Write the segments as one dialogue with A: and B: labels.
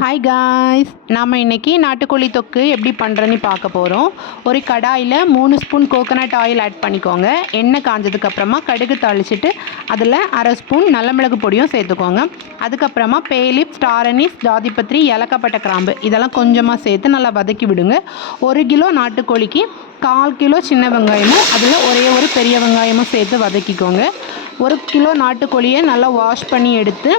A: Hi guys நாம் இன்றைக்கி நாட்டுக்கோழி தொக்கு எப்படி பண்ணுறேன்னு பார்க்க போகிறோம் ஒரு கடாயில் மூணு ஸ்பூன் கோகோனட் ஆயில் ஆட் பண்ணிக்கோங்க. எண்ணெய் காஞ்சதுக்கப்புறமா கடுகு தாளிச்சிட்டு அதில் அரை ஸ்பூன் நல்ல மிளகு பொடியும் சேர்த்துக்கோங்க. அதுக்கப்புறமா பேலிப் ஸ்டாரனிஸ் ஜாதிபத்திரி இலக்கப்பட்ட கிராம்பு இதெல்லாம் கொஞ்சமாக சேர்த்து நல்லா வதக்கி விடுங்க. ஒரு கிலோ நாட்டுக்கோழிக்கு கால் கிலோ சின்ன வெங்காயமும் அதில் ஒரே ஒரு பெரிய வெங்காயமும் சேர்த்து வதக்கிக்கோங்க. ஒரு கிலோ நாட்டுக்கோழியை நல்லா வாஷ் பண்ணி எடுத்து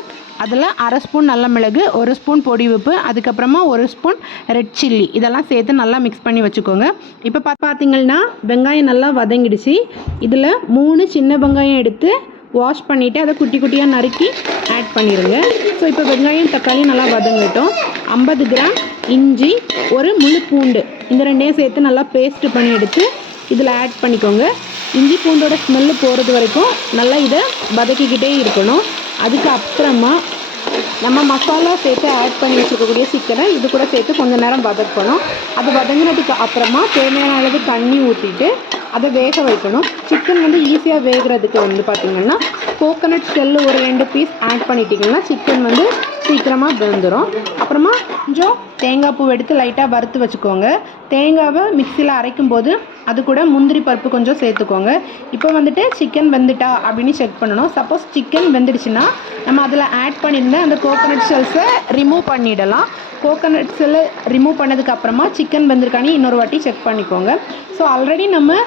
A: அதில் அரை ஸ்பூன் நல்ல மிளகு ஒரு ஸ்பூன் பொடி உப்பு அதுக்கப்புறமா ஒரு ஸ்பூன் ரெட் சில்லி இதெல்லாம் சேர்த்து நல்லா மிக்ஸ் பண்ணி வச்சுக்கோங்க. இப்போ பார்த்தீங்கன்னா வெங்காயம் நல்லா வதங்கிடுச்சு. இதில் மூணு சின்ன வெங்காயம் எடுத்து வாஷ் பண்ணிவிட்டு அதை குட்டி குட்டியாக நறுக்கி ஆட் பண்ணிடுங்க ஸோ இப்போ வெங்காயம் தக்காளி நல்லா வதங்கட்டும். ஐம்பது கிராம் இஞ்சி ஒரு முழு பூண்டு இந்த ரெண்டையும் சேர்த்து நல்லா பேஸ்ட் பண்ணி எடுத்து இதில் ஆட் பண்ணிக்கோங்க. இஞ்சி பூண்டோட ஸ்மெல்லு போகிறது வரைக்கும் நல்லா இதை வதக்கிக்கிட்டே இருக்கணும். அதுக்கு அப்புறமா நம்ம மசாலா சேர்த்து ஆட் பண்ணி வச்சுருக்கக்கூடிய சிக்கனை இது கூட சேர்த்து கொஞ்சம் நேரம் வதக்கணும். அது வதங்கினதுக்கு அப்புறமா தேவையான அளவு தண்ணி ஊற்றிட்டு அதை வேக வைக்கணும். சிக்கன் வந்து ஈஸியாக வேகிறதுக்கு வந்து பார்த்திங்கன்னா கோகனட் ஷெல்லு ஒரு ரெண்டு பீஸ் ஆட் பண்ணிட்டீங்கன்னா சிக்கன் வந்து சீக்கிரமாக வெந்துடும் அப்புறமா கொஞ்சம் தேங்காய் பூ எடுத்து லைட்டாக வறுத்து வச்சுக்கோங்க. தேங்காவை மிக்சியில் அரைக்கும் போது அது கூட முந்திரி பருப்பு கொஞ்சம் சேர்த்துக்கோங்க. இப்போ வந்துட்டு சிக்கன் வெந்துட்டா அப்படின்னு செக் பண்ணணும். சப்போஸ் சிக்கன் வெந்துடுச்சுன்னா நம்ம அதில் ஆட் பண்ணியிருந்த அந்த கோகோனட் ஷெல்ஸை ரிமூவ் பண்ணிடலாம். கோகோனட் ஷெல்லை ரிமூவ் பண்ணதுக்கப்புறமா சிக்கன் வெந்திருக்கானே இன்னொரு வாட்டி செக் பண்ணிக்கோங்க. ஸோ ஆல்ரெடி நம்ம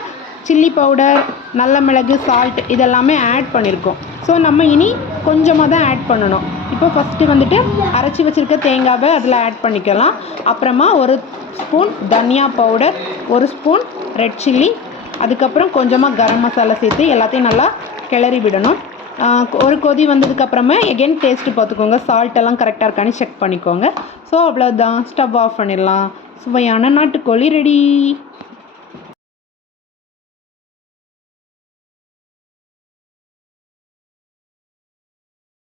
A: சில்லி பவுடர் நல்ல மிளகு சால்ட் இதெல்லாமே ஆட் பண்ணியிருக்கோம் ஸோ நம்ம இனி கொஞ்சமாக தான் ஆட் பண்ணணும். இப்போ ஃபஸ்ட்டு வந்துட்டு அரைச்சி வச்சுருக்க தேங்காவை அதில் ஆட் பண்ணிக்கலாம். அப்புறமா ஒரு ஸ்பூன் தனியா பவுடர் ஒரு ஸ்பூன் ரெட் சில்லி அதுக்கப்புறம் கொஞ்சமாக கரம் மசாலா சேர்த்து எல்லாத்தையும் நல்லா கிளறி விடணும். ஒரு கொதி வந்ததுக்கப்புறமா எகெயின் டேஸ்ட்டு பார்த்துக்கோங்க. சால்ட் எல்லாம் கரெக்டாக இருக்கான்னு செக் பண்ணிக்கோங்க. ஸோ அவ்வளோதான் ஸ்டவ் ஆஃப் பண்ணிடலாம். சுவையான நாட்டுக்கோழி ரெடி